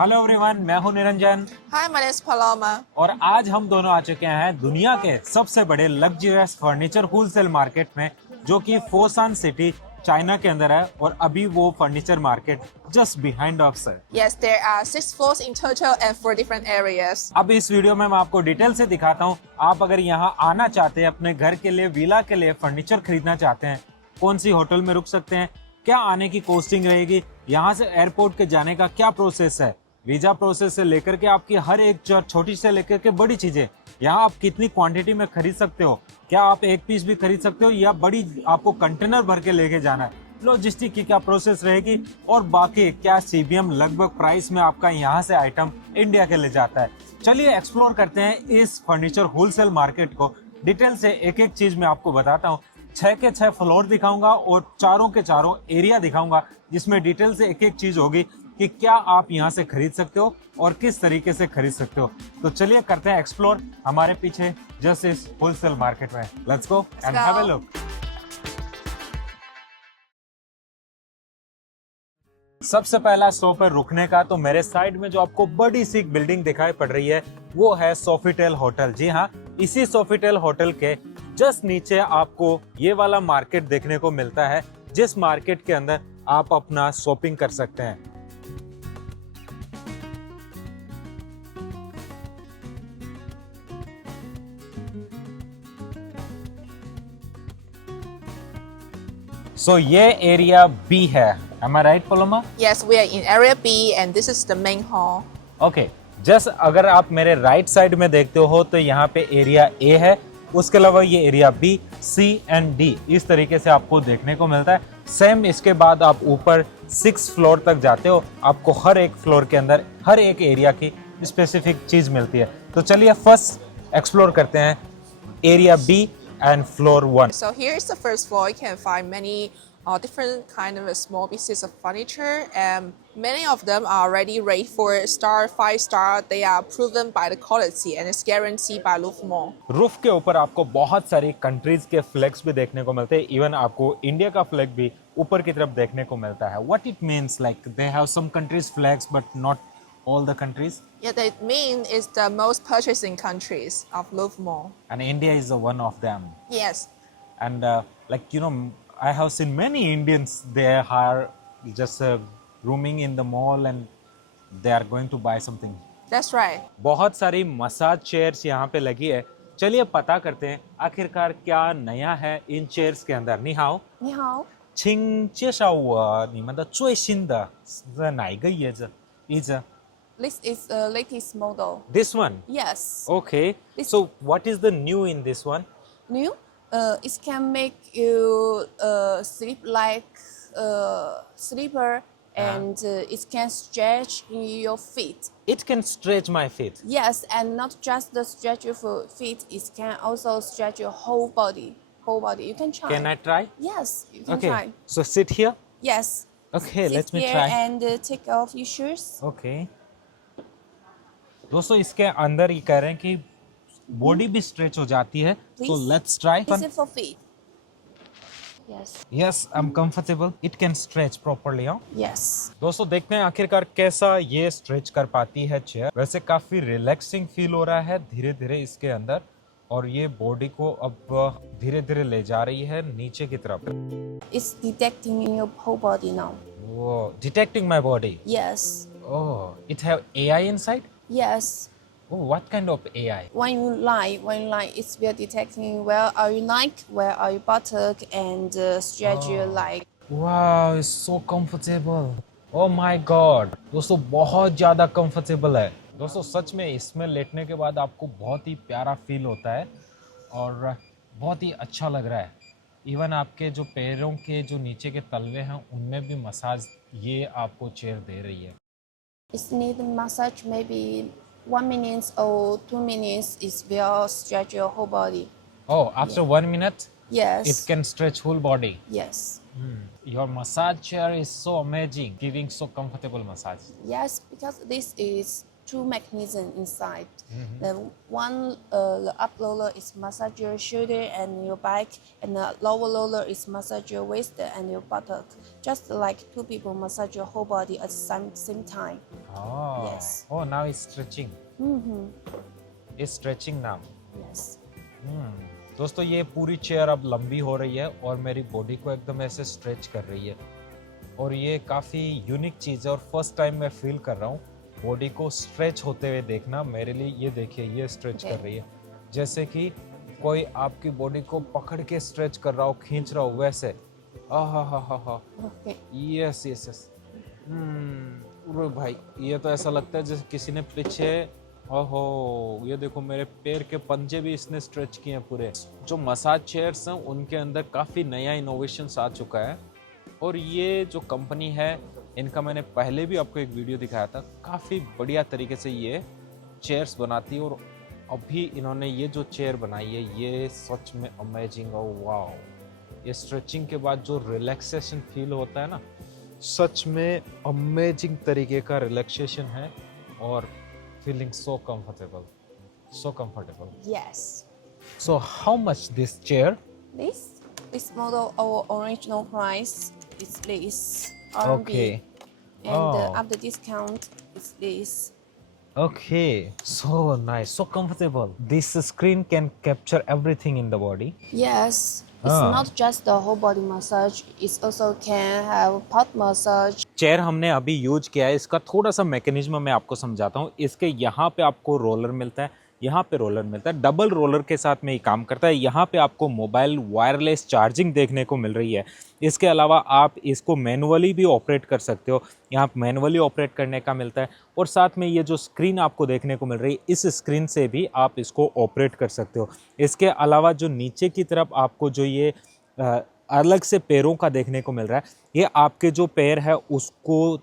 Hello everyone, मैं हूं Niranjan. Hi, my name is Paloma. और आज हम दोनों आ चुके हैं दुनिया के सबसे बड़े लग्जरियस फर्नीचर होलसेल मार्केट में, जो कि फोसान सिटी चाइना के अंदर है। और अभी वो furniture market just behind of है। Yes, there are 6 floors in total and 4 different areas. अब इस वीडियो में मैं आपको डिटेल से दिखाता हूँ। आप अगर यहाँ आना चाहते हैं, अपने घर के लिए, विला के लिए फर्नीचर खरीदना चाहते हैं, कौन सी होटल में रुक सकते हैं, क्या आने की कॉस्टिंग रहेगी, यहाँ से एयरपोर्ट के जाने का क्या प्रोसेस है, वीजा प्रोसेस से लेकर के आपकी हर एक छोटी से लेकर के बड़ी चीजें, यहाँ आप कितनी क्वांटिटी में खरीद सकते हो, क्या आप एक पीस भी खरीद सकते हो या बड़ी आपको कंटेनर भर के लेके जाना है, लॉजिस्टिक की क्या प्रोसेस रहेगी, और बाकी क्या सीबीएम लगभग प्राइस में आपका यहाँ से आइटम इंडिया के ले जाता है। चलिए एक्सप्लोर करते हैं इस फर्नीचर होलसेल मार्केट को। डिटेल से एक एक चीज मैं आपको बताता हूँ। 6 के 6 फ्लोर दिखाऊंगा और चारों के चारों एरिया दिखाऊंगा, जिसमें डिटेल से एक एक चीज होगी कि क्या आप यहाँ से खरीद सकते हो और किस तरीके से खरीद सकते हो। तो चलिए करते हैं एक्सप्लोर हमारे पीछे जस्ट इस होलसेल मार्केट में। Let's go and have a look. सबसे पहला स्टॉप है रुकने का। तो मेरे साइड में जो आपको बड़ी सी बिल्डिंग दिखाई पड़ रही है वो है सोफिटेल होटल। जी हाँ, इसी सोफिटेल होटल के जस्ट नीचे आपको ये वाला मार्केट देखने को मिलता है, जिस मार्केट के अंदर आप अपना शॉपिंग कर सकते हैं। सो ये एरिया बी है। Am I right, Paloma? Yes, we are in area B and this is the main hall. Okay, just अगर आप मेरे राइट साइड में देखते हो तो यहाँ पे एरिया ए है, उसके अलावा ये area B, C and D इस तरीके से आपको देखने को मिलता है। सेम इसके बाद आप ऊपर 6 फ्लोर तक जाते हो, आपको हर एक फ्लोर के अंदर हर एक एरिया की स्पेसिफिक चीज मिलती है। तो चलिए फर्स्ट एक्सप्लोर करते हैं area B and floor 1। So here is the first floor. You can find many different kind of small pieces of furniture, and many of them are already rated for star, 5 star. They are proven by the quality and it's guaranteed by Louvre Mall. Roof के ऊपर आपको बहुत सारी countries के flags भी देखने को मिलते हैं। इवन आपको इंडिया का फ्लैग भी ऊपर की तरफ देखने को मिलता है। What it means, like they have some countries flags but not all the countries, Yeah, that mean is the most purchasing countries of Louvre Mall. and India is the one of them. Yes. And like I have seen many Indians, they are just roaming in the mall and they are going to buy something. That's right. बहुत सारी massage chairs यहाँ पे लगी है। चलिए पता करते हैं आखिरकार क्या नया है इन चेयर्स के अंदर।你好，你好。请介绍我你们的最新的是哪一个椅子 This is the latest model. This one? Yes. Okay. So what is the new in this one? New, it can make you sleep like sleeper, and it can stretch your feet. It can stretch my feet. Yes, and not just the stretch your feet, it can also stretch your whole body. Whole body. You can try. Can I try? Yes, you can Okay. try. So sit here. Yes. Okay, Sit let me here try. and take off your shoes. Okay. दोस्तों इसके अंदर ये कह रहे हैं कि body भी stretch हो जाती है। So Please. let's try. This is for feet. Yes. Yes, I'm comfortable. It can stretch properly. Huh? Yes. दोस्तों देखते हैं आखिरकार कैसा ये स्ट्रेच कर पाती है चेयर। वैसे काफी रिलैक्सिंग फील हो रहा है धीरे धीरे इसके अंदर, और ये बॉडी को अब धीरे धीरे ले जा रही है नीचे की तरफ। It's detecting in your whole body now. वो detecting my body. Yes. Oh, it have AI inside? Yes. Oh, what kind of AI? When you lie, it's will detecting where are you neck, where are you buttock, and stretch your leg. Wow, it's so comfortable. Oh my God. दोस्तों बहुत ज़्यादा comfortable है। दोस्तों सच में इसमें लेटने के बाद आपको बहुत ही प्यारा फील होता है और बहुत ही अच्छा लग रहा है। इवन आपके जो पैरों के जो नीचे के तलवे हैं उनमें भी मसाज ये आपको चेयर दे रही है। It need massage maybe 1 minute or 2 minutes. It will stretch your whole body. Oh, after 1 minute, Yes. it can stretch whole body. Yes. Your massage chair is so amazing, giving so comfortable massage. Yes, because this is two mechanisms inside. The one, the up roller is massage your shoulder and your back, and the lower roller is massage your waist and your buttock. Just like two people massage your whole body at the same time. Oh, Yes. oh, now it's stretching. It's stretching now. Yes. दोस्तों ये पूरी chair अब लंबी हो रही है और मेरी बॉडी को एकदम ऐसे स्ट्रेच कर रही है और ये काफ़ी यूनिक चीज़ है और फर्स्ट टाइम मैं फील कर रहा हूँ बॉडी को स्ट्रेच होते हुए देखना। मेरे लिए ये देखिए ये स्ट्रेच कर रही है जैसे कि कोई आपकी बॉडी को पकड़ के स्ट्रेच कर रहा हो, खींच रहा हो वैसे। हा। Yes yes yes. अरे भाई ये तो ऐसा लगता है जैसे किसी ने पीछे, ओहो ये देखो मेरे पैर के पंजे भी इसने स्ट्रेच किए हैं पूरे। जो मसाज चेयर्स हैं उनके अंदर काफ़ी नया इनोवेशंस आ चुका है और ये जो कंपनी है इनका मैंने पहले भी आपको एक वीडियो दिखाया था। काफ़ी बढ़िया तरीके से ये चेयर्स बनाती है और अभी इन्होंने ये जो चेयर बनाई है ये सच में अमेजिंग है। वाओ, ये स्ट्रेचिंग के बाद जो रिलैक्सेशन फील होता है ना, सच में अमेजिंग तरीके का रिलैक्सेशन है और feeling so comfortable. Yes. So how much this chair? This model, our original price is this RMB. Okay. And after discount, it's this. Okay, so nice, so comfortable. This screen can capture everything in the body. Yes. It's not just the whole body massage. It also can have part massage. Chair हमने अभी use किया है, इसका थोड़ा सा mechanism मैं आपको समझाता हूँ। इसके यहाँ पे आपको रोलर मिलता है, यहाँ पे रोलर मिलता है, डबल रोलर के साथ में ये काम करता है। यहाँ पे आपको मोबाइल वायरलेस चार्जिंग देखने को मिल रही है। इसके अलावा आप इसको मैनुअली भी ऑपरेट कर सकते हो, यहाँ मैनुअली ऑपरेट करने का मिलता है और साथ में ये जो स्क्रीन आपको देखने को मिल रही है इस स्क्रीन से भी आप इसको ऑपरेट कर सकते हो। इसके अलावा जो नीचे की तरफ आपको जो ये अलग से पैरों का देखने को मिल रहा है, ये आपके जो पैर है उसको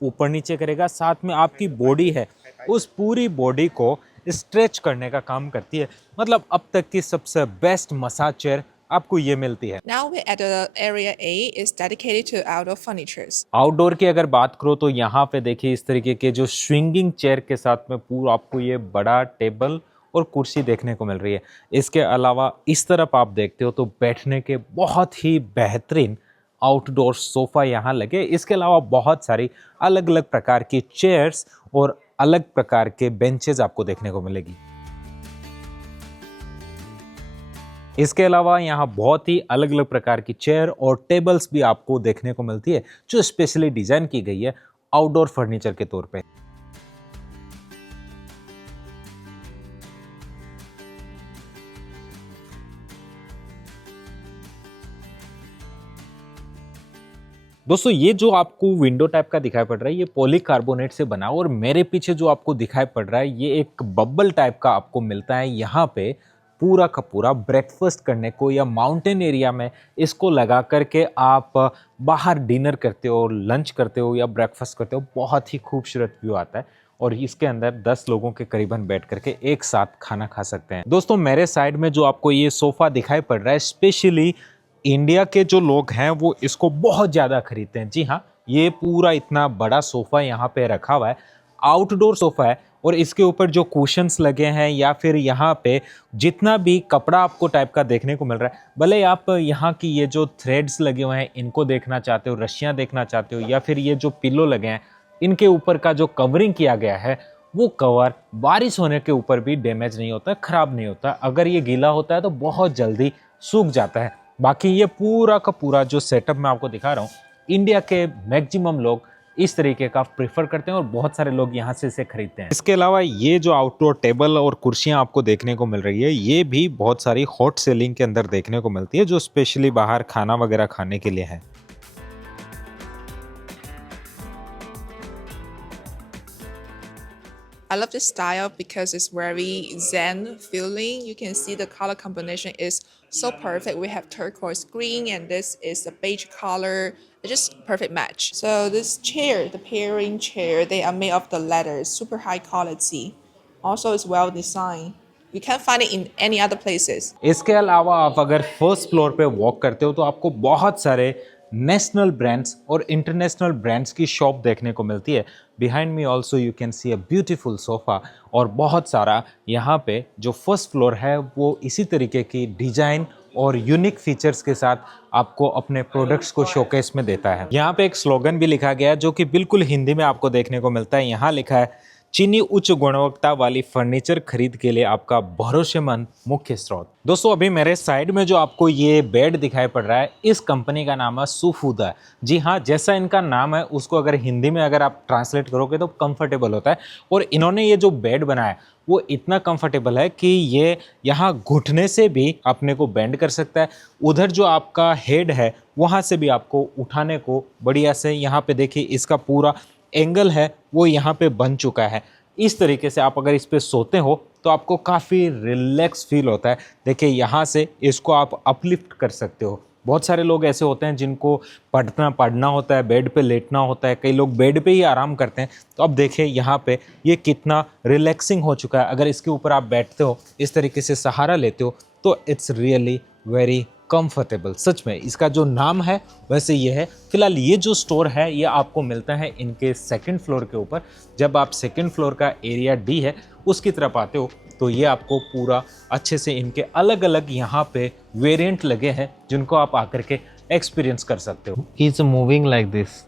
ऊपर नीचे करेगा, साथ में आपकी बॉडी है उस पूरी बॉडी को स्ट्रेच करने का काम करती है। मतलब अब तक की सबसे बेस्ट मसाज चेयर आपको ये मिलती है। Now we're at the area A is dedicated to outdoor furnitures. Outdoor की अगर बात करो तो यहाँ पे देखिए इस तरीके के जो स्विंगिंग चेयर के साथ में पूरा आपको ये बड़ा टेबल और कुर्सी देखने को मिल रही है। इसके अलावा इस तरफ आप देखते हो तो बैठने के बहुत ही बेहतरीन आउटडोर सोफ़ा यहाँ लगे। इसके अलावा बहुत सारी अलग अलग प्रकार की चेयर्स और अलग प्रकार के बेंचेस आपको देखने को मिलेगी। इसके अलावा यहाँ बहुत ही अलग अलग प्रकार की चेयर और टेबल्स भी आपको देखने को मिलती है जो स्पेशली डिजाइन की गई है आउटडोर फर्नीचर के तौर पे। दोस्तों ये जो आपको विंडो टाइप का दिखाई पड़ रहा है ये पॉलीकार्बोनेट से बना और मेरे पीछे जो आपको दिखाई पड़ रहा है ये एक बबल टाइप का आपको मिलता है। यहाँ पे पूरा का पूरा ब्रेकफास्ट करने को या माउंटेन एरिया में इसको लगा करके आप बाहर डिनर करते हो, लंच करते हो या ब्रेकफास्ट करते हो, बहुत ही खूबसूरत व्यू आता है और इसके अंदर 10 लोगों के करीबन बैठ करके एक साथ खाना खा सकते हैं। दोस्तों मेरे साइड में जो आपको ये सोफ़ा दिखाई पड़ रहा है स्पेशली इंडिया के जो लोग हैं वो इसको बहुत ज़्यादा खरीदते हैं। जी हाँ, ये पूरा इतना बड़ा सोफ़ा यहाँ पे रखा हुआ है, आउटडोर सोफ़ा है और इसके ऊपर जो कुशन्स लगे हैं या फिर यहाँ पे जितना भी कपड़ा आपको टाइप का देखने को मिल रहा है, भले आप यहाँ की ये जो थ्रेड्स लगे हुए हैं इनको देखना चाहते हो, रस्सियाँ देखना चाहते हो या फिर ये जो पिलो लगे हैं इनके ऊपर का जो कवरिंग किया गया है वो कवर बारिश होने के ऊपर भी डैमेज नहीं होता, ख़राब नहीं होता। अगर ये गीला होता है तो बहुत जल्दी सूख जाता है। बाकी ये पूरा का पूरा जो सेटअप मैं आपको दिखा रहा हूँ, इंडिया के मैक्सिमम लोग इस तरीके का प्रेफर करते हैं और बहुत सारे लोग यहाँ से इसे खरीदते हैं। इसके अलावा ये जो आउटडोर टेबल और कुर्सियाँ आपको देखने को मिल रही है ये भी बहुत सारी हॉट सेलिंग के अंदर देखने को मिलती है जो स्पेशली बाहर खाना वगैरह खाने के लिए है। I love this style because it's very zen feeling. You can see the color combination is so perfect. We have turquoise green and this is a beige color. It's just perfect match. So this chair, the pairing chair, they are made of the leather, super high quality. Also it's well designed. You can't find it in any other places. इसके अलावा आप अगर first floor पे walk करते हो तो आपको बहुत सारे नेशनल ब्रांड्स और इंटरनेशनल ब्रांड्स की शॉप देखने को मिलती है। Behind me also you can see a beautiful sofa और बहुत सारा यहाँ पे जो फर्स्ट फ्लोर है वो इसी तरीके की डिजाइन और यूनिक फीचर्स के साथ आपको अपने प्रोडक्ट्स को शोकेस में देता है। यहाँ पे एक स्लोगन भी लिखा गया है जो कि बिल्कुल हिंदी में आपको देखने को मिलता है। यहाँ लिखा है, चीनी उच्च गुणवत्ता वाली फर्नीचर खरीद के लिए आपका भरोसेमंद मुख्य स्रोत। दोस्तों अभी मेरे साइड में जो आपको ये बेड दिखाई पड़ रहा है, इस कंपनी का नाम है सुफूदा। जी हाँ, जैसा इनका नाम है उसको अगर हिंदी में अगर आप ट्रांसलेट करोगे तो कंफर्टेबल होता है। और इन्होंने ये जो बेड बनाया है वो इतना कंफर्टेबल है कि ये यहाँ घुटने से भी अपने को बेंड कर सकता है। उधर जो आपका हेड है वहाँ से भी आपको उठाने को बढ़िया से, यहाँ पे देखिए इसका पूरा एंगल है वो यहाँ पे बन चुका है। इस तरीके से आप अगर इस पे सोते हो तो आपको काफ़ी रिलैक्स फील होता है। देखिए यहाँ से इसको आप अपलिफ्ट कर सकते हो। बहुत सारे लोग ऐसे होते हैं जिनको पढ़ना होता है, बेड पे लेटना होता है, कई लोग बेड पे ही आराम करते हैं। तो अब देखिए यहाँ पे ये कितना रिलैक्सिंग हो चुका है। अगर इसके ऊपर आप बैठते हो, इस तरीके से सहारा लेते हो तो इट्स रियली वेरी कंफर्टेबल। सच में इसका जो नाम है वैसे ये है। फिलहाल ये जो स्टोर है ये आपको मिलता है इनके सेकंड फ्लोर के ऊपर। जब आप सेकंड फ्लोर का एरिया डी है उसकी तरफ आते हो तो ये आपको पूरा अच्छे से इनके अलग अलग यहाँ पे वेरिएंट लगे हैं जिनको आप आकर के एक्सपीरियंस कर सकते हो। He is moving like this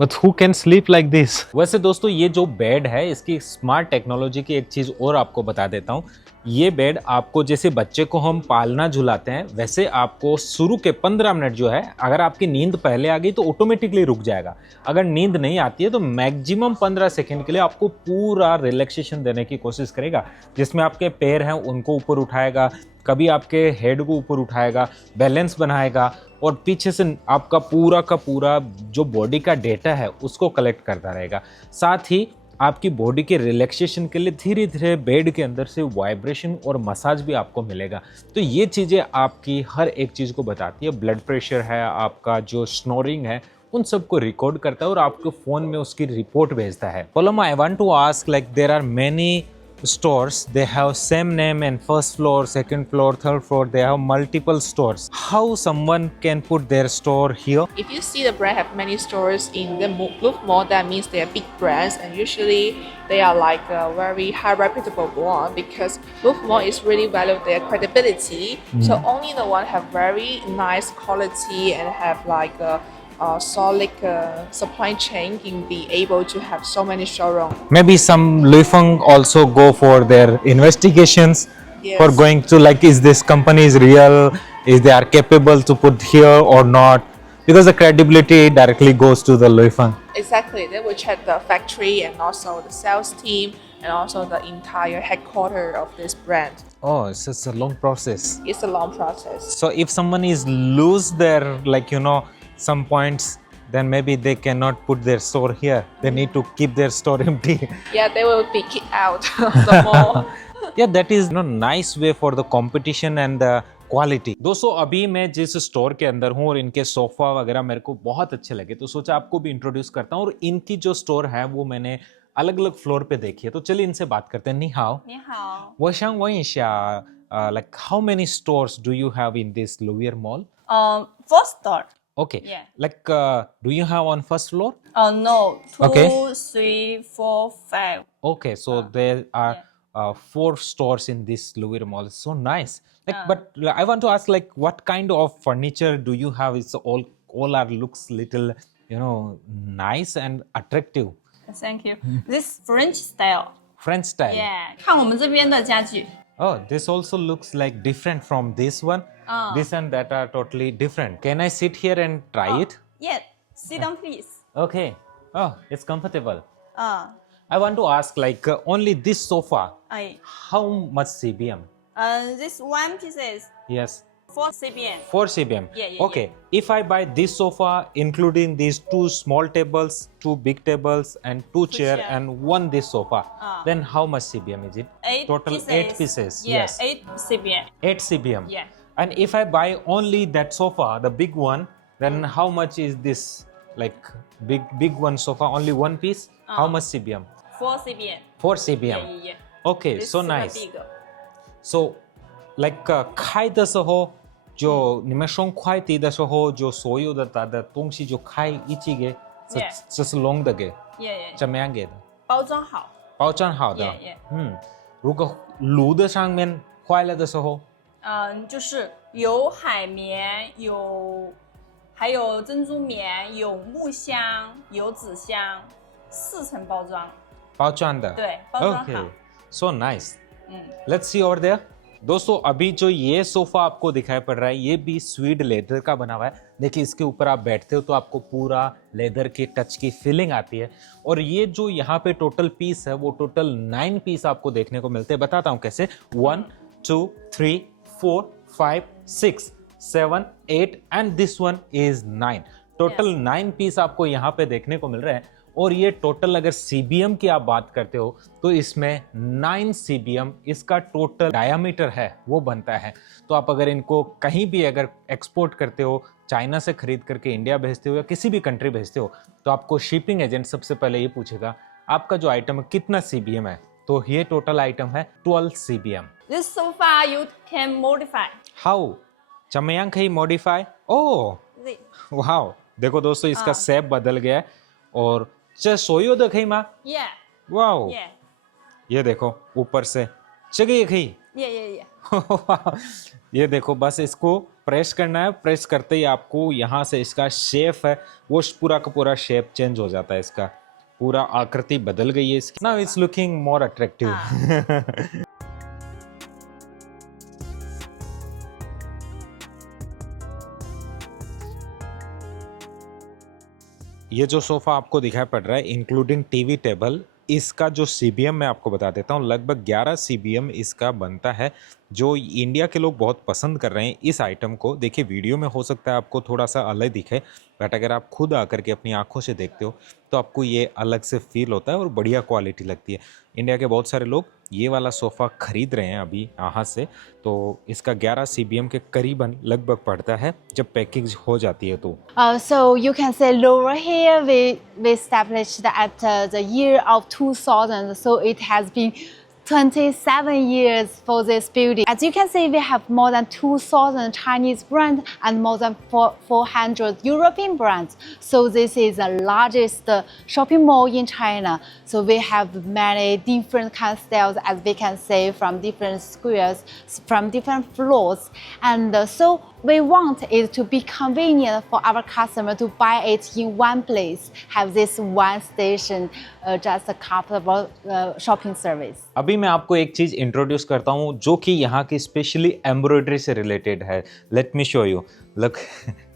but who can sleep like this. वैसे दोस्तों ये जो बेड है इसकी स्मार्ट टेक्नोलॉजी की एक चीज़ और आपको बता देता हूँ। ये बेड आपको, जैसे बच्चे को हम पालना झुलाते हैं वैसे आपको शुरू के 15 मिनट जो है, अगर आपकी नींद पहले आ गई तो ऑटोमेटिकली रुक जाएगा। अगर नींद नहीं आती है तो मैक्सिमम 15 सेकंड के लिए आपको पूरा रिलैक्सेशन देने की कोशिश करेगा, जिसमें आपके पैर हैं उनको ऊपर उठाएगा, कभी आपके हेड को ऊपर उठाएगा, बैलेंस बनाएगा और पीछे से आपका पूरा का पूरा जो बॉडी का डेटा है उसको कलेक्ट करता रहेगा। साथ ही आपकी बॉडी के रिलैक्सेशन के लिए धीरे धीरे बेड के अंदर से वाइब्रेशन और मसाज भी आपको मिलेगा। तो ये चीज़ें आपकी हर एक चीज़ को बताती है। ब्लड प्रेशर है, आपका जो स्नोरिंग है, उन सबको रिकॉर्ड करता है और आपके फ़ोन में उसकी रिपोर्ट भेजता है। पलमा, I want to ask, like there are many stores, they have same name and first floor, second floor, third floor, they have multiple stores. How someone can put their store here? If you see the brand have many stores in the Louvre Mall, that means they are big brands, and usually they are like a very high reputable one because Louvre Mall is really value their credibility. So only the one have very nice quality and have like a solid supply chain can be able to have so many showrooms. Maybe some Louis Vuitton also go for their investigations. Yes. For going to, like, is this company is real, is they are capable to put here or not, because the credibility directly goes to the Louis Vuitton. Exactly, they will check the factory and also the sales team and also the entire headquarters of this brand. Oh, it's just a long process. It's a long process. So if someone is lose their, like, you know, some points, then maybe they cannot put their store here. They need to keep their store empty. Yeah, they will be kicked out of the mall. Yeah, that is nice way for the competition and the quality. दोस्तों अभी मैं जिस store के अंदर हूँ और इनके sofa वगैरह मेरे को बहुत अच्छे लगे तो सोचा आपको भी इंट्रोड्यूस करता हूँ। और इनकी जो स्टोर है वो मैंने अलग अलग फ्लोर पे देखी है, तो चलिए इनसे बात करते हैं। नी हाओ। 你好，我想问一下like how many stores do you have in this Louvre Mall? first store. Okay. Yeah. Like do you have on first floor? No, two, Okay. 3, 4, 5. Okay, so there are 4 stores in this Louvre Mall. It's so nice. Like, but I want to ask, like, what kind of furniture do you have? It's all are looks little, you know, nice and attractive. Thank you. This French style. French style. Yeah. 看我们这边的家具。 Oh, this also looks like different from this one. This and that are totally different. Can I sit here and try it? Yeah. Sit down, please. Okay. Oh, it's comfortable. 啊， I want to ask, like, only this sofa, 哎， how much CBM? this one pieces Yes. 4 CBN. 4 CBM. Yeah. Okay. If I buy this sofa, including these 2 small tables, 2 big tables, and 2 chairs, chair. and 1 this sofa, then how much CBM is it? 8 Total pieces. 8 pieces. Yeah, Yes. 8 CBN. 8 CBM. Yeah. And if I buy only that sofa, the big one, then how much is this? Like big one sofa, only 1 piece? How much CBM? 4 CBN. 4 CBM. Yeah. Okay, This so is nice. big. So, like 开的时候就你们生快递的时候，就所有的它的东西就开一起给，这是弄的给，怎么样给的？包装好。包装好的。如果卤的上面坏了的时候，就是有海绵，还有珍珠棉，有木箱，有纸箱，4层包装。包装的。对，包装好。Okay, so nice. Let's see over there. दोस्तों अभी जो ये sofa आपको दिखाई पड़ रहा है ये भी स्वीड लेदर का बना हुआ है। देखिए इसके ऊपर आप बैठते हो तो आपको पूरा लेदर के टच की फीलिंग आती है। और ये जो यहाँ पे टोटल पीस है वो टोटल 9 पीस आपको देखने को मिलते हैं। बताता हूँ कैसे। 1 2 3 4 5 6 7 8 and this one is 9। Total 9 piece आपको यहाँ पे देखने को मिल रहे हैं। और ये टोटल अगर CBM की आप बात करते हो तो इसमें 9 CBM इसका टोटल डायामीटर है वो बनता है। तो आप अगर इनको कहीं भी अगर एक्सपोर्ट करते हो, चाइना से खरीद करके इंडिया भेजते हो या किसी भी कंट्री भेजते हो तो आपको शिपिंग एजेंट सबसे पहले ये पूछेगा आपका जो आइटम है कितना CBM है। तो ये टोटल आइटम है 12 CBM। This sofa you can modify. How? चमयांग ही मॉडिफाई? ओह वाओ, देखो दोस्तों इसका शेप बदल गया है। और सोयो दखई माँ वाओ ये देखो ऊपर से चगे खई ये देखो बस इसको प्रेस करना है। प्रेस करते ही आपको यहाँ से इसका शेप है वो पूरा का पूरा शेप चेंज हो जाता है। इसका पूरा आकृति बदल गई है इसकी। Now it's looking more attractive. ये जो सोफ़ा आपको दिखाई पड़ रहा है इंक्लूडिंग टीवी टेबल, इसका जो CBM मैं आपको बता देता हूँ लगभग 11 CBM इसका बनता है। जो इंडिया के लोग बहुत पसंद कर रहे हैं इस आइटम को। देखिए वीडियो में हो सकता है आपको थोड़ा सा अलग दिखे बट अगर आप खुद आकर के अपनी आंखों से देखते हो तो आपको ये अलग से फील होता है और बढ़िया क्वालिटी लगती है। इंडिया के बहुत सारे लोग ये वाला सोफ़ा खरीद रहे हैं अभी यहाँ से। तो इसका 11 CBM के करीबन लगभग पड़ता है जब पैकेज हो जाती है तो। So you can say lower here we established at the year of 2000. So it has been 27 years for this building. As you can see, we have more than 2,000 Chinese brands and more than 400 European brands. So this is the largest shopping mall in China. So we have many different kind of styles, as we can say, from different squares, from different floors. And so we want it to be convenient for our customer to buy it in one place, have this one station, just a comfortable shopping service. अभी मैं आपको एक चीज introduce करता हूँ जो कि यहाँ की स्पेशली एम्ब्रॉयडरी से रिलेटेड है। Let me show you. Look,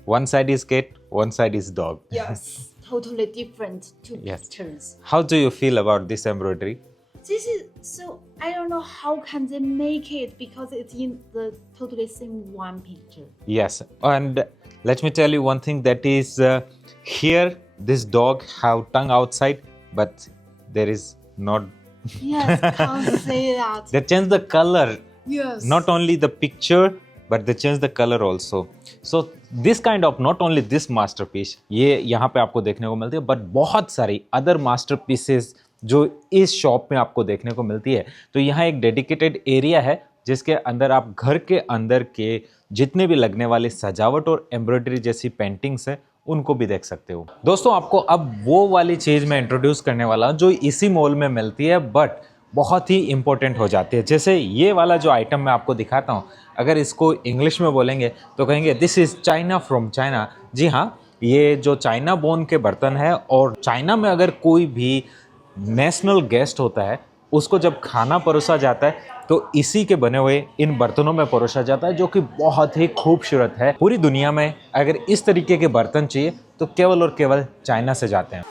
one side is cat, one side is dog. Yes, totally different two pictures. How do you feel about this embroidery? This is so, I don't know how can they make it because it's in the totally same one picture. Yes, and let me tell you one thing that is here this dog have tongue outside but there is not. Yes, can't say that. They change the color. Yes. Not only the picture but they change the color also. So this kind of not only this masterpiece ये यहाँ पे आपको देखने को मिलती है but बहुत सारी other masterpieces जो इस शॉप में आपको देखने को मिलती है। तो यहाँ एक डेडिकेटेड एरिया है जिसके अंदर आप घर के अंदर के जितने भी लगने वाले सजावट और एम्ब्रॉयडरी जैसी पेंटिंग्स है उनको भी देख सकते हो। दोस्तों आपको अब वो वाली चीज़ मैं इंट्रोड्यूस करने वाला हूँ जो इसी मॉल में मिलती है बट बहुत ही इंपॉर्टेंट हो जाती है। जैसे ये वाला जो आइटम मैं आपको दिखाता हूँ, अगर इसको इंग्लिश में बोलेंगे तो कहेंगे this is China from China. जी हाँ, ये जो चाइना बोर्न के बर्तन है और चाइना में अगर कोई भी नेशनल गेस्ट होता है उसको जब खाना परोसा जाता है तो इसी के बने हुए इन बर्तनों में परोसा जाता है जो कि बहुत ही खूबसूरत है। पूरी दुनिया में अगर इस तरीके के बर्तन चाहिए तो केवल और केवल चाइना से जाते हैं।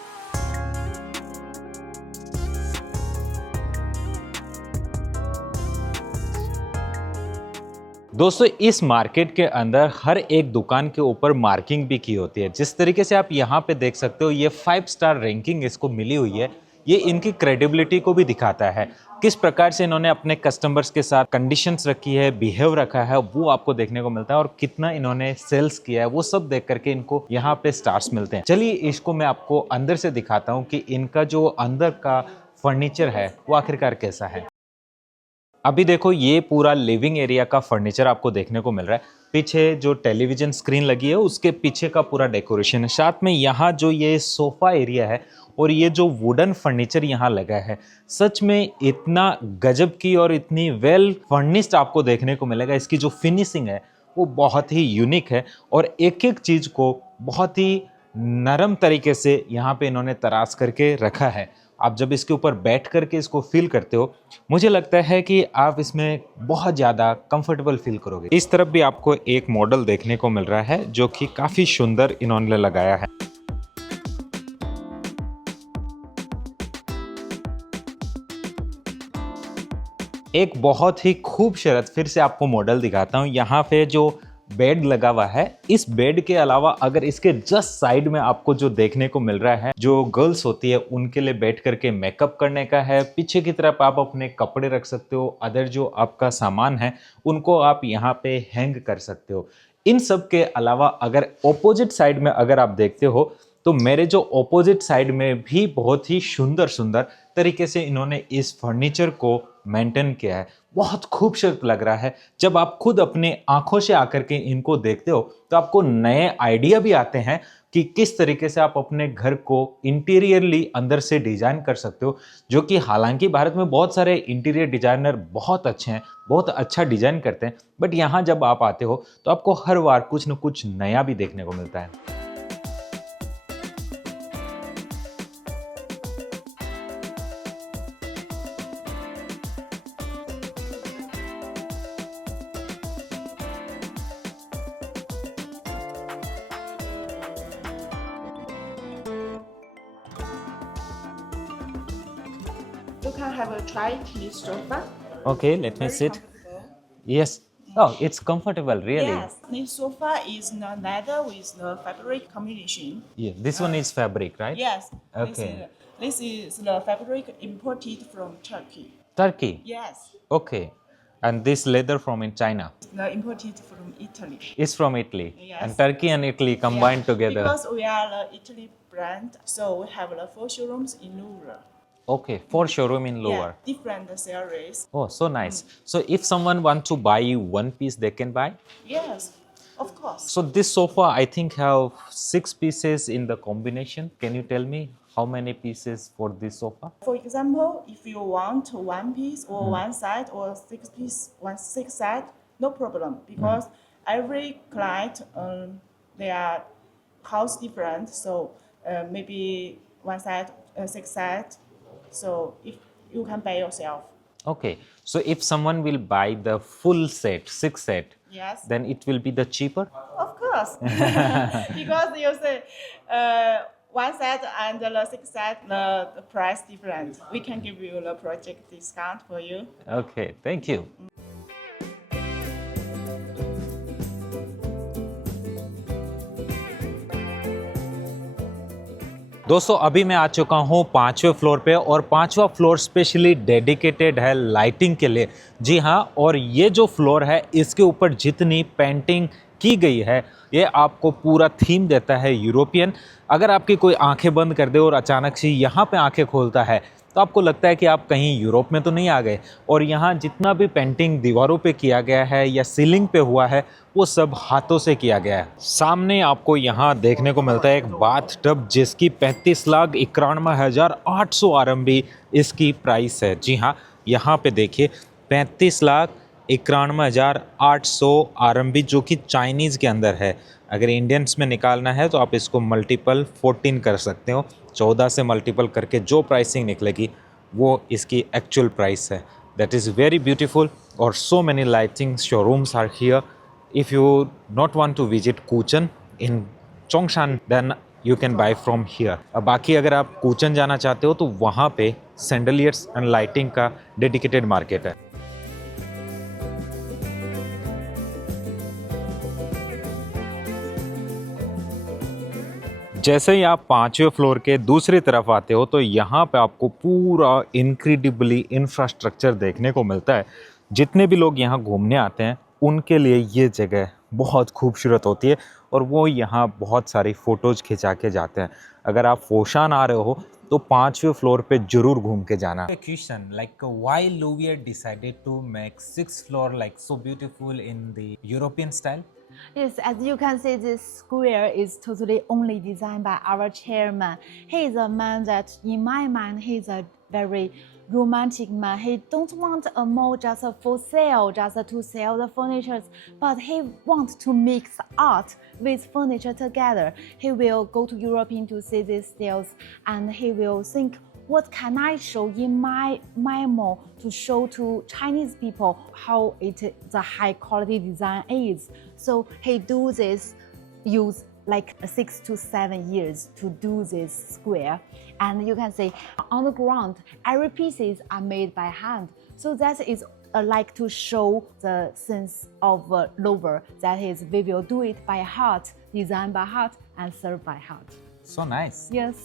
दोस्तों इस मार्केट के अंदर हर एक दुकान के ऊपर मार्किंग भी की होती है। जिस तरीके से आप यहाँ पे देख सकते हो ये 5 स्टार रैंकिंग इसको मिली हुई है। ये इनकी क्रेडिबिलिटी को भी दिखाता है, किस प्रकार से इन्होंने अपने कस्टमर्स के साथ कंडीशंस रखी है, बिहेव रखा है, वो आपको देखने को मिलता है और कितना इन्होंने सेल्स किया है वो सब देख करके इनको यहाँ पे स्टार्स मिलते हैं। चलिए इसको मैं आपको अंदर से दिखाता हूँ कि इनका जो अंदर का फर्नीचर है वो आखिरकार कैसा है। अभी देखो ये पूरा लिविंग एरिया का फर्नीचर आपको देखने को मिल रहा है। पीछे जो टेलीविजन स्क्रीन लगी है उसके पीछे का पूरा डेकोरेशन है। साथ में यहाँ जो ये सोफ़ा एरिया है और ये जो वुडन फर्नीचर यहाँ लगा है, सच में इतना गजब की और इतनी वेल फर्निश्ड आपको देखने को मिलेगा। इसकी जो फिनिशिंग है वो बहुत ही यूनिक है और एक एक चीज़ को बहुत ही नरम तरीके से यहाँ पे इन्होंने तराश करके रखा है। आप जब इसके ऊपर बैठ करके इसको फील करते हो, मुझे लगता है कि आप इसमें बहुत ज़्यादा कंफर्टेबल फील करोगे। इस तरफ भी आपको एक मॉडल देखने को मिल रहा है जो कि काफ़ी सुंदर इन्होंने लगाया है। एक बहुत ही खूबसूरत फिर से आपको मॉडल दिखाता हूँ। यहाँ पे जो बेड लगा हुआ है, इस बेड के अलावा अगर इसके जस्ट साइड में आपको जो देखने को मिल रहा है, जो गर्ल्स होती है उनके लिए बैठ करके मेकअप करने का है। पीछे की तरफ आप अपने कपड़े रख सकते हो, अदर जो आपका सामान है उनको आप यहाँ पे हैंग कर सकते हो। इन सब के अलावा अगर ऑपोजिट साइड में अगर आप देखते हो तो मेरे जो ऑपोजिट साइड में भी बहुत ही सुंदर सुंदर तरीके से इन्होंने इस फर्नीचर को मेंटेन किया है। बहुत खूबसूरत लग रहा है। जब आप खुद अपने आंखों से आकर के इनको देखते हो तो आपको नए आइडिया भी आते हैं कि किस तरीके से आप अपने घर को इंटीरियरली अंदर से डिजाइन कर सकते हो, जो कि हालांकि भारत में बहुत सारे इंटीरियर डिजाइनर बहुत अच्छे हैं, बहुत अच्छा डिजाइन करते हैं, बट यहाँ जब आप आते हो तो आपको हर बार कुछ न कुछ नया भी देखने को मिलता है। You can have a try this sofa. Okay, let me Very sit. comfortable. Yes. Oh, it's comfortable, really. Yes, this sofa is the leather with the fabric combination. Yeah, this one is fabric, right? Yes. Okay. This is the fabric imported from Turkey. Turkey. Yes. Okay. And this leather from in China. The imported from Italy. It's from Italy. Yes. And Turkey and Italy combined Yeah, together. Because we are the Italy brand, so we have the 4 showrooms in Louvre. Okay, 4 showroom in Louvre. Yeah, different series. Oh, so nice. So if someone want to buy one piece, they can buy? Yes, of course. So this sofa, I think have 6 pieces in the combination. Can you tell me how many pieces for this sofa? For example, if you want one piece or one side or 6 piece, six side, no problem, because every client their house different, so maybe one side, 6 side. So if you can pay yourself. Okay, so if someone will buy the full set, 6 set, Yes. then it will be the cheaper? Of course. Because you say one set and the 6 set, the price different. We can give you the project discount for you. Okay, thank you. दोस्तों अभी मैं आ चुका हूँ 5वें floor पे और 5वां floor specially dedicated है लाइटिंग के लिए। जी हाँ, और ये जो फ्लोर है इसके ऊपर जितनी पेंटिंग की गई है ये आपको पूरा थीम देता है यूरोपियन। अगर आपकी कोई आंखें बंद कर दे और अचानक से यहाँ पे आंखें खोलता है तो आपको लगता है कि आप कहीं यूरोप में तो नहीं आ गए। और यहाँ जितना भी पेंटिंग दीवारों पे किया गया है या सीलिंग पे हुआ है वो सब हाथों से किया गया है। सामने आपको यहाँ देखने को मिलता है एक बाथ टब जिसकी 35,91,800 RMB इसकी प्राइस है। जी हाँ, यहाँ पे देखिए 35,91,800 RMB जो कि चाइनीज़ के अंदर है। अगर इंडियंस में निकालना है तो आप इसको मल्टीपल 14 कर सकते हो। 14 से मल्टीपल करके जो प्राइसिंग निकलेगी वो इसकी एक्चुअल प्राइस है। दैट इज़ वेरी ब्यूटीफुल और so many lighting showrooms are here. If you not want to visit Guzhen in Zhongshan then you can buy from here. अब बाकी अगर आप कुचन जाना चाहते हो तो वहाँ पे सैंडलियर्स एंड लाइटिंग का डेडिकेटेड मार्केट है। जैसे ही आप 5वें फ्लोर के दूसरी तरफ आते हो तो यहाँ पे आपको पूरा इनक्रेडिबली इंफ्रास्ट्रक्चर देखने को मिलता है। जितने भी लोग यहाँ घूमने आते हैं उनके लिए ये जगह बहुत खूबसूरत होती है और वो यहाँ बहुत सारी फ़ोटोज़ खिंचा के जाते हैं। अगर आप फोशान आ रहे हो तो 5वें फ्लोर पे जरूर घूम के जाना। Question like why Louvre decided to make 6th floor like so beautiful in the European style? Yes, as you can see, this square is totally only designed by our chairman. He is a man that, in my mind, he's a very romantic man. He don't want a mall just for sale, just to sell the furniture, but he wants to mix art with furniture together. He will go to Europe to see these styles, and he will think, what can I show in my mall to show to Chinese people how the high quality design is? So he do this, use like 6 to 7 years to do this square. And you can see on the ground, every pieces are made by hand. So that is like to show the sense of Louvre. That is, we will do it by heart, designed by heart, and served by heart. So nice. Yes.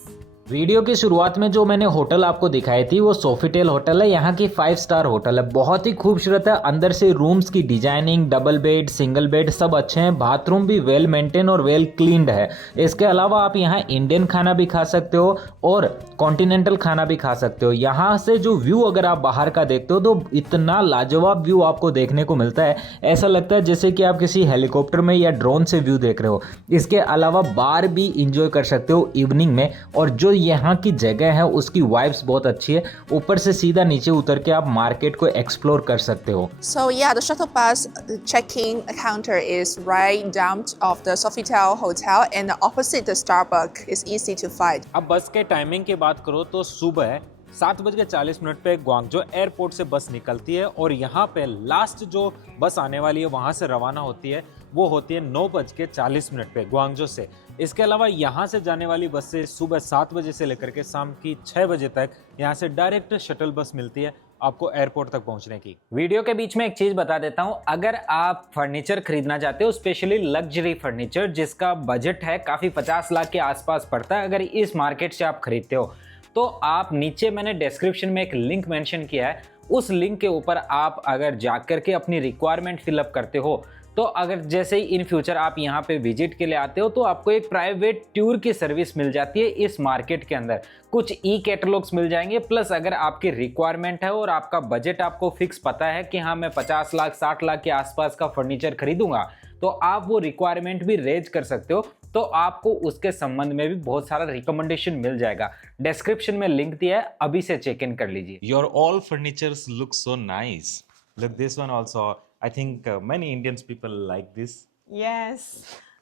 Video की शुरुआत में जो मैंने hotel आपको दिखाई थी वो Sofitel hotel है। यहाँ की 5 स्टार होटल है, बहुत ही खूबसूरत है। अंदर से रूम्स की designing, double bed, single bed सब अच्छे हैं। बाथरूम भी वेल मेंटेन और वेल क्लीन्ड है। इसके अलावा आप यहाँ इंडियन खाना भी खा सकते हो और कॉन्टिनेंटल खाना भी खा सकते हो। यहाँ से जो व्यू अगर आप बाहर का देखते हो तो इतना लाजवाब व्यू आपको देखने को मिलता है, ऐसा लगता है जैसे कि आप किसी हेलीकॉप्टर में या ड्रोन से व्यू देख रहे हो। इसके अलावा बार भी इंजॉय कर सकते हो इवनिंग में, और जो यहाँ की जगह है उसकी वाइब्स बहुत अच्छी है। ऊपर से सीधा नीचे उतर के आप मार्केट को एक्सप्लोर कर सकते हो। So yeah, the shuttle bus check-in counter is right down of the Sofitel Hotel and opposite the Starbucks. It's easy to find. अब बस के टाइमिंग की बात करो तो सुबह 7:40 पे ग्वांगझो एयरपोर्ट से बस निकलती है और यहाँ पे लास्ट जो बस आने वाली है वहाँ से रवाना होती है, वो होती है 9:40 पे ग्वांगझो से। इसके अलावा यहाँ से जाने वाली बस से सुबह 7 बजे से लेकर के शाम की 6 बजे तक यहाँ से डायरेक्ट शटल बस मिलती है आपको एयरपोर्ट तक पहुंचने की। वीडियो के बीच में एक चीज बता देता हूं, अगर आप फर्नीचर खरीदना चाहते हो, स्पेशली लग्जरी फर्नीचर जिसका बजट है काफी 50 लाख के आसपास पड़ता है, अगर इस मार्केट से आप खरीदते हो तो आप नीचे मैंने डिस्क्रिप्शन में एक लिंक मेंशन किया है, उस लिंक के ऊपर आप अगर जाकर के अपनी रिक्वायरमेंट फिलअप करते हो तो अगर जैसे ही इन फ्यूचर आप यहाँ पे विजिट के लिए आते हो तो आपको एक प्राइवेट टूर की सर्विस मिल जाती है इस मार्केट के अंदर। कुछ ई कैटलॉग्स मिल जाएंगे, प्लस अगर आपकी रिक्वायरमेंट है और आपका बजट आपको फिक्स पता है कि हाँ मैं 50 लाख 60 लाख के आसपास का फर्नीचर खरीदूंगा, तो आप वो रिक्वायरमेंट भी रेज कर सकते हो, तो आपको उसके संबंध में भी बहुत सारा रिकमेंडेशन मिल जाएगा। डिस्क्रिप्शन में लिंक दिया है, अभी से चेक इन कर लीजिए। Your all furnitures look so nice. Look, this one also. I think many Indians people like this. Yes.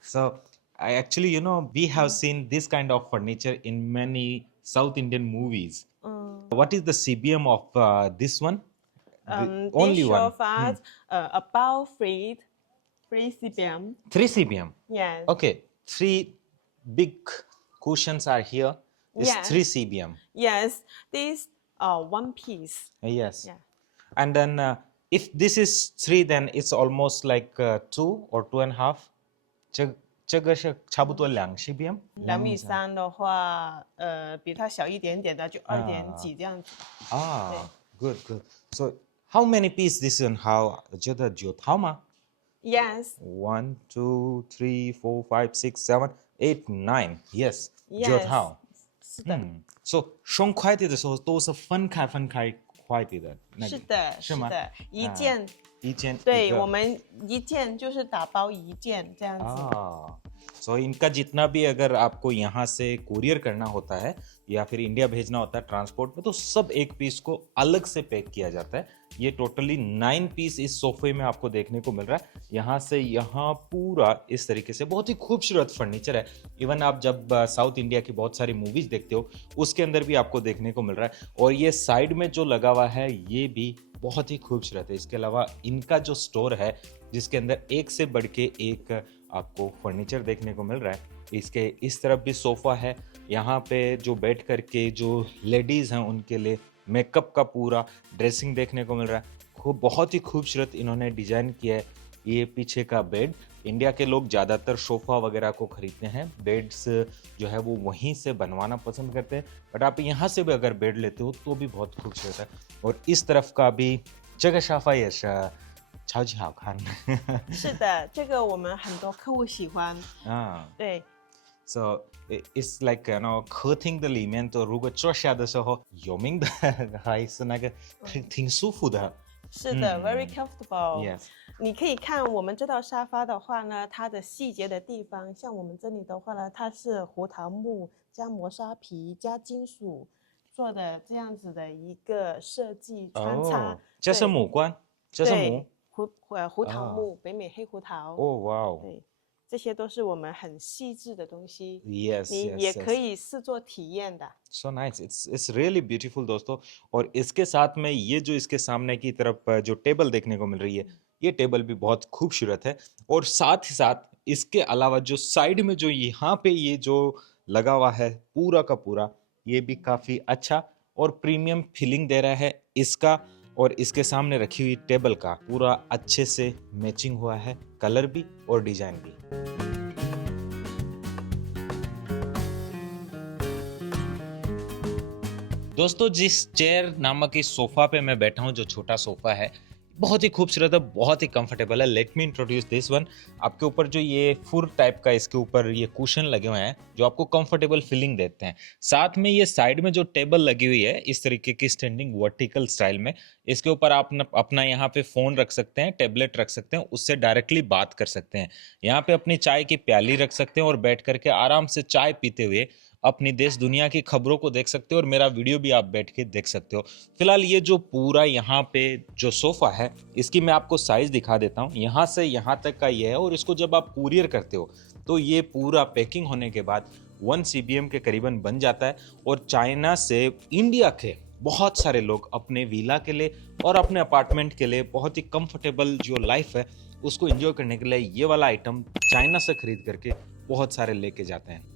So I actually, we have seen this kind of furniture in many South Indian movies. What is the CBM of this one? Only this one. sofa about 3 cm. 3 CBM. Yes. Okay, 3 big cushions are here. It's Yeah. 3 CBM. Yes. This one piece. Yes. Yeah. And then if this is 3, then it's almost like 2 or 2.5. 这个是差不多2 CBM. 2.3米的话，比它小一点点的就2点几这样子。 Good, good. So how many pieces this one? How 觉得9套吗？ Yes. 1, 2, 3, 4, 5, 6, 7, 8, 9. Yes, 9 Yes.套。是的， So 送快递的时候都是分开快递的，那个是的，是吗？是的，一件。一件对，一个我们一件就是打包一件这样子。सो इनका जितना भी अगर आपको यहाँ से courier करना होता है या फिर इंडिया भेजना होता है ट्रांसपोर्ट में, तो सब एक पीस को अलग से पैक किया जाता है। ये टोटली 9 पीस इस सोफे में आपको देखने को मिल रहा है। यहाँ से यहाँ पूरा इस तरीके से बहुत ही खूबसूरत फर्नीचर है। इवन आप जब साउथ इंडिया की बहुत सारी मूवीज देखते हो उसके अंदर भी आपको देखने को मिल रहा है। और ये साइड में जो लगा हुआ है ये भी बहुत ही खूबसूरत है। इसके अलावा इनका जो स्टोर है जिसके अंदर एक से बढ़ के एक आपको फर्नीचर देखने को मिल रहा है। इसके इस तरफ भी सोफा है, यहाँ पे जो बैठ करके जो लेडीज हैं उनके लिए मेकअप का पूरा ड्रेसिंग देखने को मिल रहा है। खूब बहुत ही खूबसूरत इन्होंने डिजाइन किया है। ये पीछे का बेड, इंडिया के लोग ज़्यादातर सोफ़ा वगैरह को खरीदते हैं, बेड्स जो है वो वहीं से बनवाना पसंद करते हैं, बट आप यहाँ से भी अगर बेड लेते हो तो भी बहुत खूबसूरत है। और इस तरफ का भी जगह शाफा ये超级好看是的，这个我们很多客户喜欢。对。 So it's like 客厅的里面的如果坐下的时候有名的还是那个挺舒服的。是的，very comfortable。 Yes. 你可以看我们这套沙发的话呢，它的细节的地方，像我们这里的话呢，它是胡桃木加磨砂皮加金属做的这样子的一个设计穿插。哦，这是木棺，这是木。对，胡桃木，北美黑胡桃。哦，哇哦。对，这些都是我们很细致的东西。 Yes, 你 yes, 也 yes. 可以试做体验的。So nice, it's really beautiful दोस्तों। और इसके साथ में ये जो इसके सामने की तरफ जो टेबल देखने को मिल रही है, ये टेबल भी बहुत खूबसूरत है। और साथ ही साथ इसके अलावा जो साइड में जो यहाँ पे ये जो लगा हुआ है पूरा का पूरा, ये भी काफी अच्छा और प्रीमियम फीलिंग दे रहा है इसका। और इसके सामने रखी हुई टेबल का पूरा अच्छे से मैचिंग हुआ है, कलर भी और डिजाइन भी। दोस्तों जिस चेयर नामक इस सोफा पे मैं बैठा हूँ, जो छोटा सोफा है, बहुत ही खूबसूरत है, बहुत ही कंफर्टेबल है। Let me introduce this one. आपके ऊपर जो ये फुर टाइप का इसके ऊपर ये कुशन लगे हुए हैं जो आपको कंफर्टेबल फीलिंग देते हैं। साथ में ये साइड में जो टेबल लगी हुई है इस तरीके की स्टैंडिंग वर्टिकल स्टाइल में, इसके ऊपर आप अपना यहाँ पे फ़ोन रख सकते हैं, टैबलेट रख सकते हैं, उससे डायरेक्टली बात कर सकते हैं। यहाँ पे अपनी चाय की प्याली रख सकते हैं और बैठ करके आराम से चाय पीते हुए अपनी देश दुनिया की खबरों को देख सकते हो और मेरा वीडियो भी आप बैठ के देख सकते हो। फिलहाल ये जो पूरा यहाँ पे जो सोफ़ा है इसकी मैं आपको साइज़ दिखा देता हूँ। यहाँ से यहाँ तक का ये है और इसको जब आप कुरियर करते हो तो ये पूरा पैकिंग होने के बाद 1 CBM के करीबन बन जाता है। और चाइना से इंडिया के बहुत सारे लोग अपने विला के लिए और अपने अपार्टमेंट के लिए बहुत ही कंफर्टेबल जो लाइफ है उसको एंजॉय करने के लिए ये वाला आइटम चाइना से खरीद करके बहुत सारे लेके जाते हैं।